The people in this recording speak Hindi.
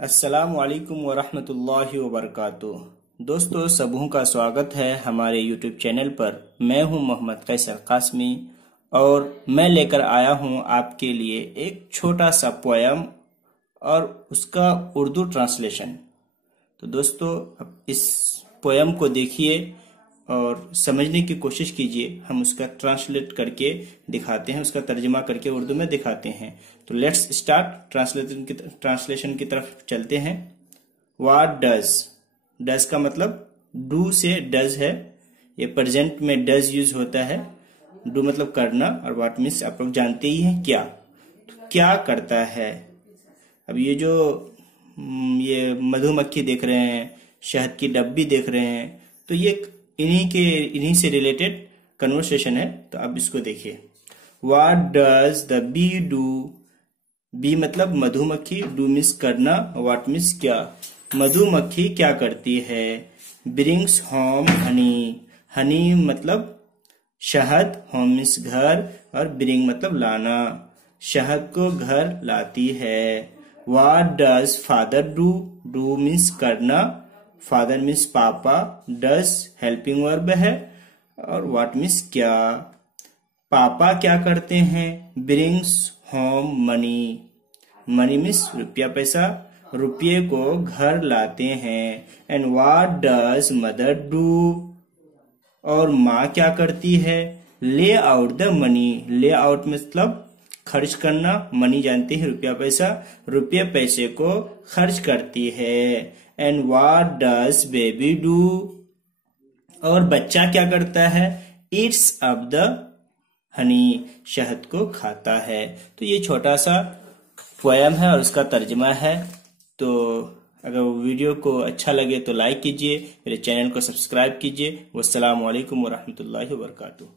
अस्सलाम वालेकुम वरहमतुल्लाहि वबरकातुह। दोस्तों, सबों का स्वागत है हमारे यूट्यूब चैनल पर। मैं हूं मोहम्मद कैसर कासमी और मैं लेकर आया हूं आपके लिए एक छोटा सा पोयम और उसका उर्दू ट्रांसलेशन। तो दोस्तों, अब इस पोयम को देखिए और समझने की कोशिश कीजिए। हम उसका ट्रांसलेट करके दिखाते हैं, उसका तर्जुमा करके उर्दू में दिखाते हैं। तो लेट्स स्टार्ट ट्रांसलेशन की तरफ चलते हैं। व्हाट डज, डज का मतलब डू से डज है। ये प्रेजेंट में डज यूज होता है। डू मतलब करना और व्हाट मीन्स आप लोग जानते ही हैं क्या। तो क्या करता है। अब ये जो ये मधुमक्खी देख रहे हैं, शहद की डब्बी देख रहे हैं, तो ये इन्हीं से रिलेटेड कन्वर्सेशन है। तो अब इसको देखिए। What does the bee do. Bee मतलब मधुमक्खी, डू मीन्स करना, व्हाट मीन्स क्या। मधुमक्खी क्या करती है। ब्रिंग्स होम हनी, हनी मतलब शहद, होम मीन्स घर और ब्रिंग मतलब लाना, शहद को घर लाती है। What does father do, do means करना, फादर मीन्स पापा, डज हेल्पिंग वर्ब है और व्हाट मीन्स क्या। पापा क्या करते हैं। Brings home money, money means रुपया पैसा, रुपये को घर लाते हैं। And what does mother do, और माँ क्या करती है। ले आउट द मनी, ले आउट मतलब खर्च करना, मनी जानते हैं रुपया पैसा, रुपये पैसे को खर्च करती है। And what does baby do, और बच्चा क्या करता है। ईट्स अप द हनी, शहद को खाता है। तो ये छोटा सा पोयम है और उसका तर्जुमा है। तो अगर वीडियो को अच्छा लगे तो लाइक कीजिए, मेरे चैनल को सब्सक्राइब कीजिए। वस्सलामु अलैकुम वरहमतुल्लाहि वबरकातुहू।